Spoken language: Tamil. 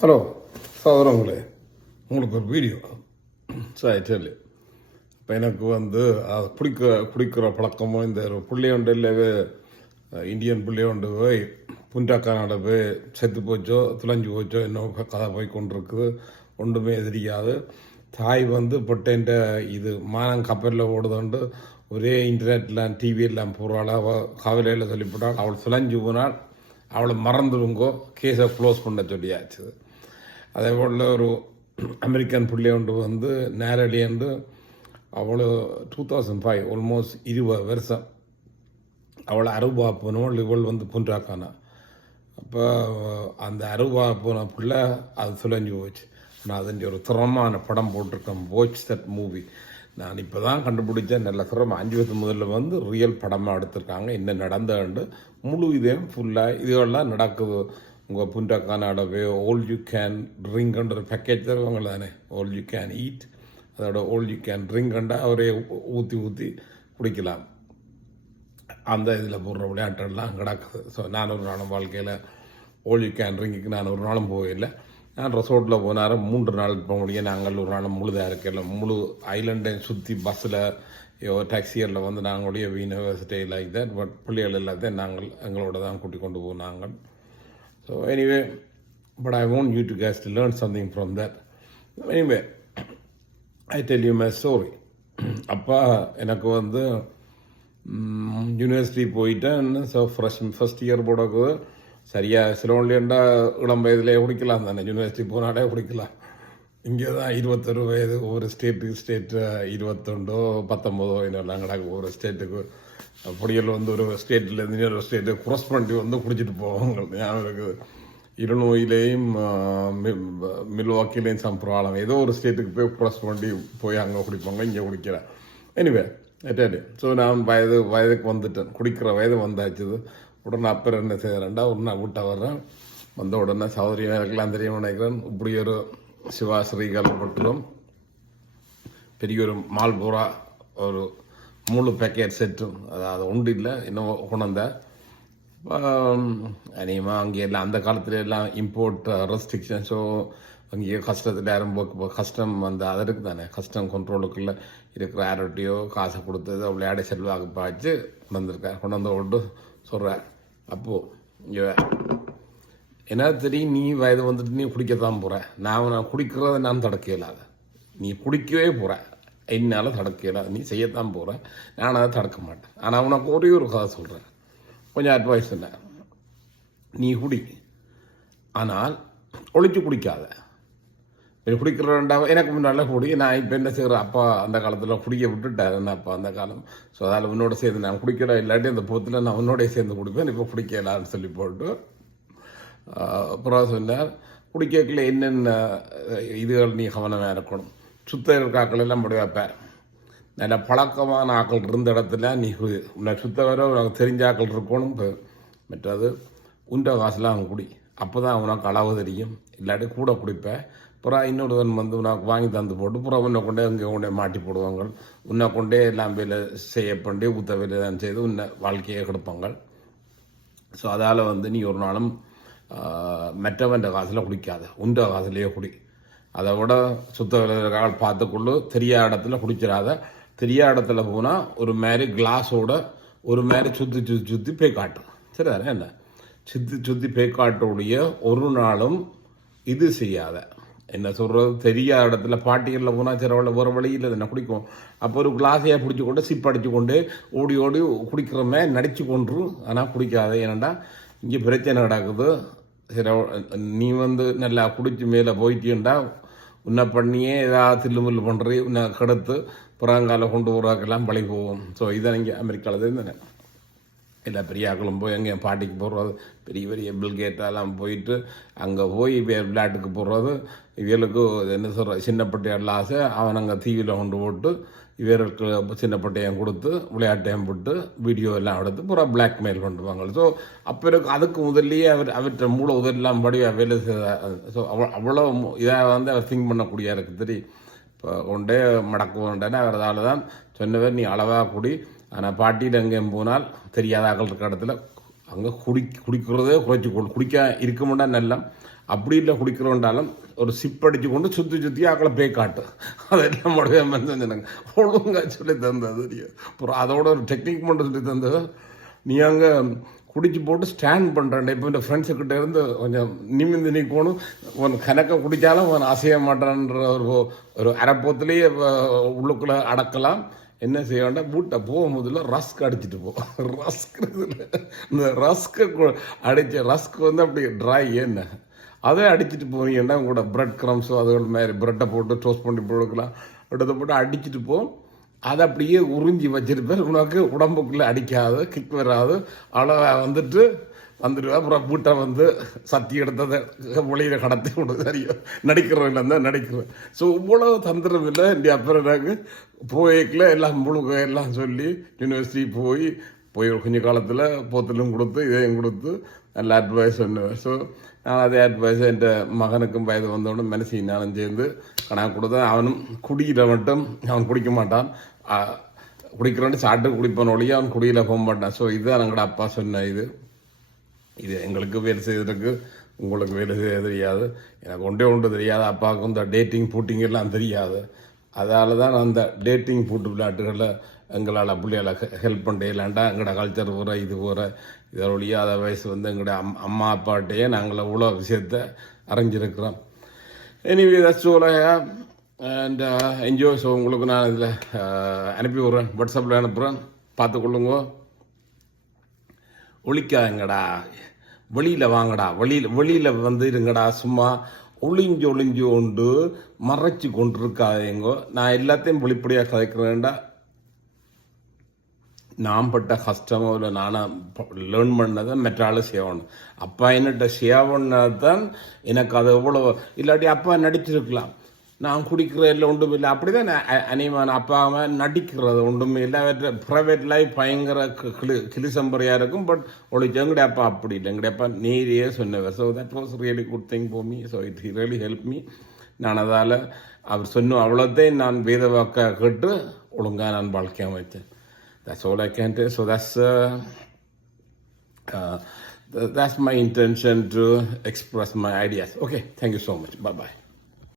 ஹலோ சகோதரங்களே, உங்களுக்கு ஒரு வீடியோ சரி. இப்போ எனக்கு அது குடிக்கிற பழக்கமோ இந்த ஒரு பிள்ளையோண்டில் இந்தியன் பிள்ளையோண்டு போய் புண்டாக்கானால போய் செத்து போச்சோ துளைஞ்சு போச்சோ இன்னும் கதை போய் கொண்டிருக்குது. ஒன்றுமே தெரியாது. தாய் பொட்டேன்ட்ட இது மானம் கப்பலில் ஓடுதோண்டு ஒரே இன்டர்நெட்லாம் டிவியெல்லாம் போகிறாள். அவள் கவலையில் சொல்லிவிட்டாள். அவள் துளைஞ்சு போனால் அவளை மறந்துடுங்கோ, கேஸை க்ளோஸ் பண்ண சொல்லியாச்சு. அதே போல் ஒரு அமெரிக்கன் பிள்ளை ஒன்று நேரடியன்று அவள் 2005 ஆல்மோஸ்ட் 20 வருஷம் அவளை அருவா போனவள் இவள் புண்டாக்கானா. அப்போ அந்த அருவா போன பிள்ளை அது சுழஞ்சு போச்சு. நான் அதன் ஒரு திறமான படம் போட்டிருக்கேன், வாட்ச் தட் மூவி. நான் இப்போ தான் கண்டுபிடிச்சேன். நல்ல திறமை 5 வருஷம் முதல்ல ரியல் படமாக எடுத்திருக்காங்க. என்ன நடந்தாண்டு முழு இதையும் ஃபுல்லாக இதுகள்லாம் நடக்குது. உங்கள் புண்டாக்கானாடவே ஆல் யூ கேன் ட்ரிங்க்ன்ற பேக்கேஜ் தருவாங்க தானே, ஆல் யூ கேன் ஈட், அதோட ஆல் யூ கேன் ட்ரிங்க்ண்டா அவரே ஊற்றி குடிக்கலாம். அந்த இதில் போடுற விளையாட்டெல்லாம் கிடக்குது. ஸோ நான் ஒரு நாளும் வாழ்க்கையில் ஆல் யூ கேன் ட்ரிங்க்கு நான் ஒரு நாளும் போகலை. நான் ரெசார்ட்டில் போனார் 3 நாள் போக முடியும். நாங்கள் ஒரு நாள் முழுதாக இருக்கல, முழு ஐலண்டையும் சுற்றி பஸ்ஸில் டாக்ஸியரில் நாங்களுடைய யூனிவர்சிட்டி லைக் தட். பட் பிள்ளைகள் எல்லாத்தையும் நாங்கள் எங்களோட தான் கூட்டிக் கொண்டு போனாங்க. So anyway, but I want you to guys to learn something from that. Anyway, I tell you my story. அப்பா எனக்கு யூனிவர்சிட்டி போயிட்டேன். ஸோ ஃபஸ்ட் இயர் போடக்கு சரியாக சிலோன்லேண்டா இளம் வயதிலே குடிக்கலாம் தானே, யூனிவர்சிட்டி போனாலே குடிக்கலாம். இங்கே தான் 21 வயது, ஒவ்வொரு ஸ்டேட்டு 21 19 என்னெல்லாம் கிடக்கு ஒவ்வொரு ஸ்டேட்டுக்கு. அப்படியில் ஒரு ஸ்டேட்லேருந்து இன்னொரு ஸ்டேட்டு க்ராஸ் பண்ணி குடிச்சிட்டு போவாங்க. ஞாபகம் இருக்குது. இருநோயிலேயும் மில்வாக்கிலேயும் சம்பிரவாளம் ஏதோ ஒரு ஸ்டேட்டுக்கு போய் க்ராஸ் பண்ணி போய் அங்கே குடிப்பாங்க, இங்கே குடிக்கிறேன். எனிவே எட்டாடி. ஸோ நான் வயதுக்கு வந்துட்டேன், குடிக்கிற வயது வந்தாச்சுது. உடனே அப்புறம் என்ன செய்கிறேன்டா, ஒரு நான் வீட்டை வர்றேன். வந்த உடனே சௌதரி எனக்குலாம் தெரியும் நினைக்கிறேன். இப்படி ஒரு சிவா ஸ்ரீகால் பட்டுரும் பெரிய ஒரு மால்பூரா ஒரு முழு பேக்கெட் செட்டும், அதாவது ஒன்று இல்லை இன்னும் கொண்டாந்த அநேகமாக அங்கே எல்லாம் அந்த காலத்துல எல்லாம் இம்போர்ட் ரெஸ்ட்ரிக்ஷன். ஸோ அங்கேயோ கஷ்டத்தில் யாரும் கஷ்டம் அதற்கு தானே, கஷ்டம் கண்ட்ரோலுக்குள்ளே இருக்கிற யார்கிட்டையோ காசை கொடுத்தது விளையாட செல்வாக்கு பாய்ச்சி கொண்டு விட்டு சொல்கிறார். அப்போது என்ன தெரியும், நீ வயது நீ குடிக்கத்தான் போகிற. நான் குடிக்கிறத நான் தடுக்க இயலாத, நீ குடிக்கவே போகிற, என்னால் தடுக்க இயலாது, நீ செய்யத்தான் போகிற, நான் அதை தடுக்க மாட்டேன். ஆனால் உனக்கு ஒரே ஒரு கதை சொல்கிறேன், கொஞ்சம் அட்வைஸ் இல்லை. நீ குடி, ஆனால் ஒழிச்சு குடிக்காத. குடிக்கிறேன்டா எனக்கு முன்னால் குடி. நான் இப்போ என்ன செய்கிறேன், அப்பா அந்த காலத்தில் குடிக்க விட்டுட்டார் என்ன அப்பா அந்த காலம். ஸோ அதில் உன்னோட சேர்ந்து நான் குடிக்கிற இல்லாட்டி அந்த போத்தில் நான் உன்னோடைய சேர்ந்து குடிப்பேன், இப்போ குடிக்கலான்னு சொல்லி போட்டு அப்புறம் சொன்னார். குடிக்கல என்னென்ன இதுகள் நீ கவனமாக இருக்கணும். சுத்த இருக்காக்கள் எல்லாம் படி வைப்பேன். நல்ல பழக்கமான ஆக்கள் இருந்த இடத்துல நீ உன்னை சுத்த வர உனக்கு தெரிஞ்ச ஆக்கள் இருக்கணும். மற்றது உண்ட காசுலாம் குடி, அப்போ தான் உனக்கு அளவு தெரியும். இல்லாட்டி கூட குடிப்பேன். அப்புறம் இன்னொருவன் உனக்கு வாங்கி தந்து போட்டு அப்புறம் உன்னை கொண்டே இங்கே கொண்டே மாட்டி போடுவாங்க. உன்னை கொண்டே எல்லாம் வேலை செய்ய பண்ணி ஊற்ற வேலை தான் செய்து உன்னை வாழ்க்கையை கெடுப்பாங்க. ஸோ அதால் நீ ஒரு நாளும் மற்றவன் காசில் குடிக்காத, உண்ட காசுலேயே குடி. அதை விட சுத்த விளையாட பார்த்துக்கொள்ளு. தெரியாத இடத்துல குடிச்சிடாத. தெரியாத இடத்துல போனால் ஒரு மாதிரி கிளாஸோட ஒரு மாதிரி சுற்றி போய் காட்டும். சரி தானே, என்ன சுற்றி போய் காட்டோடைய ஒரு நாளும் இது செய்யாத. என்ன சொல்கிறது, தெரியாத இடத்துல பாட்டிகளில் போனால் சில வேறு வழியில் என்ன குடிக்கும். அப்போ ஒரு கிளாஸையாக பிடிச்சி கொண்டு சிப் அடித்து கொண்டு ஓடி ஓடி குடிக்கிறமே நடிச்சு கொண்டுரும். ஆனால் குடிக்காத. ஏன்னாண்டா இங்கே பிரச்சனை நடக்குது. சரி, நீ நல்லா குடிச்சு மேலே போயிட்டீண்டா உன்னை பண்ணியே ஏதாவது தில்லுமுல்லு பண்ணுறி உன்னை கெடுத்து புறாங்கால கொண்டு போகிறாக்கெல்லாம் பழி போவோம். ஸோ இதை இங்கே அமெரிக்காவில் தானே எல்லா பெரிய ஆக்களும் போய் அங்கே பாட்டிக்கு போடுறது, பெரிய பெரிய பில்கேட்டெல்லாம் போயிட்டு அங்கே போய் விளையாட்டுக்கு போடுறது. இவர்களுக்கு என்ன சொல்கிற சின்னப்பட்டையெல்லாம் ஆசை, அவன் அங்கே டிவியில் கொண்டு போட்டு இவருக்கு சின்னப்பட்டையம் கொடுத்து விளையாட்டையும் போட்டு வீடியோ எல்லாம் எடுத்து பூரா பிளாக்மெயில் பண்ணுவாங்க. ஸோ அப்போ அதுக்கு முதல்லையே அவற்றை மூளை உதவிலாம் படிவாக வேலை செய்ய. ஸோ அவ்வளோ இதாக அவர் திங்க் பண்ணக்கூடிய இருக்குது தெரியும். இப்போ கொண்டே மடக்குவோண்டேன்னா அவரதால தான் சொன்னவர் நீ அளவாக கூடி. ஆனால் பாட்டியில் எங்கேயும் போனால் தெரியாத ஆக்கள் இருக்கிற இடத்துல அங்கே குடிக்கிறதே குறைச்சி கொண்டு குடிக்க இருக்க மாட்டா நல்லா அப்படி இல்லை குடிக்கிறோண்டாலும் ஒரு சிப் அடித்து கொண்டு சுற்றி ஆக்களை பேய் காட்டு அதெல்லாம் முடிவே சொன்னாங்க ஒழுங்கா சொல்லி தந்தது அப்புறம் அதோட ஒரு டெக்னிக் மட்டும் சொல்லி தந்தது நீ அங்கே குடிச்சு போட்டு ஸ்டாண்ட் பண்ணுறேன் இப்போ இந்த ஃப்ரெண்ட்ஸுக்கிட்ட இருந்து கொஞ்சம் நிமிந்து நிற்கணும் உன் கணக்கை குடித்தாலும் அவன் அசைய மாட்டான்ற ஒரு அரைப்போத்துலேயே உள்ளுக்குள்ளே அடக்கலாம் என்ன செய்ய வேண்டாம் வீட்டை போகும்போதுல ரஸ்க் அடிச்சுட்டு போ ரஸ்க் இந்த ரஸ்கை அடித்த ரஸ்க் வந்து அப்படி ட்ரை என்ன அதை அடிச்சுட்டு போனீங்கன்னா உங்களோட பிரெட் க்ரம்ஸோ அதுகள் மாதிரி ப்ரெட்டை போட்டு டோஸ்ட் பண்ணி போடுக்கலாம் எடுத்து போட்டு அடிச்சுட்டு போ அதை அப்படியே உறிஞ்சி வச்சிருப்பேன் உனக்கு உடம்புக்குள்ளே அடிக்காது கிக் வராது அளவை வந்துடுவேன் அப்புறம் வீட்டை வந்து சத்தி எடுத்ததை மொழியில் கடத்தி விடு தெரியும் நடிக்கிறவங்க தான் நடிக்கிறேன் ஸோ இவ்வளோ தந்திரம் இல்லை இந்த அப்புறம் நாங்கள் போய்க்கில் எல்லாம் முழுக்க எல்லாம் சொல்லி யூனிவர்சிட்டி போய் கொஞ்ச காலத்தில் போத்திலும் கொடுத்து இதையும் கொடுத்து நல்ல அட்வைஸ் பண்ணுவேன் ஸோ நான் அதே அட்வைஸ் என் மகனுக்கும் வயது வந்தோடனே மனசு நானும் சேர்ந்து கணக்கு கொடுத்தேன் அவனும் குடியில் மட்டும் அவன் குடிக்க மாட்டான் குடிக்கிறோன்னு சாப்பிட்டு குடிப்பான் ஒழிய அவன் குடியில் போக மாட்டான் ஸோ இதுதான் எங்களோட அப்பா சொன்ன இது எங்களுக்கு வேலை செய்வதற்கு உங்களுக்கு வேலை செய்ய தெரியாது எனக்கு ஒன்று தெரியாது அப்பாவுக்கு இந்த டேட்டிங் பூட்டிங் எல்லாம் தெரியாது அதால் தான் அந்த டேட்டிங் பூட்டு விளையாட்டுகளில் எங்களால் பிள்ளைகளை ஹெல்ப் பண்ணலாண்டா எங்களோட கல்ச்சர் பூரா இது பூரா இதை ஒழியாத வயசு வந்து எங்களோட அம்மா அப்பாட்டையே நாங்கள் இவ்வளோ விஷயத்தை அறிஞ்சிருக்கிறோம் anyway that's all I have and enjoy. So உங்களுக்கு நான் இதில் அனுப்பி விட்றேன், வாட்ஸ்அப்பில் அனுப்புகிறேன், பார்த்துக்கொள்ளுங்க. ஒழிக்காங்கடா, வெளியில் வாங்கடா, வெளியில் வந்து இருங்கடா, சும்மா ஒளிஞ்சு கொண்டு மறைச்சி கொண்டு இருக்காதேங்கோ. நான் எல்லாத்தையும் வெளிப்படையாக கதைக்கிறேன்டா. நான் பட்ட கஷ்டமோ இல்லை நானாக லேர்ன் பண்ணதை மற்றாலும் செய்யணும். அப்பா என்னட்ட செய்யணுன்னதான் எனக்கு அது எவ்வளோ. இல்லாட்டி அப்பா நடிச்சிருக்கலாம், நான் குடிக்கிற இல்லை ஒன்றும் இல்லை, அப்படி தான் அனிமான அப்பாவை நடிக்கிறது ஒன்றுமே இல்லை. ப்ரைவேட் லைஃப் பயங்கர கிளிசம்பரையாக இருக்கும். பட் ஒழிச்சு எங்கடைய அப்பா அப்படி இல்லை, எங்கடைய அப்பா நேரியே சொன்னவர். So that was really good thing for me. So it really help me. நான் அதால் அவர் சொன்ன அவ்வளோத்தையும் நான் வேத வாக்க கேட்டு ஒழுங்காக நான் வாழ்க்கையாக வச்சேன். That's all I can tell. So that's my intention to express my ideas. Okay, thank you so much. Bye-bye.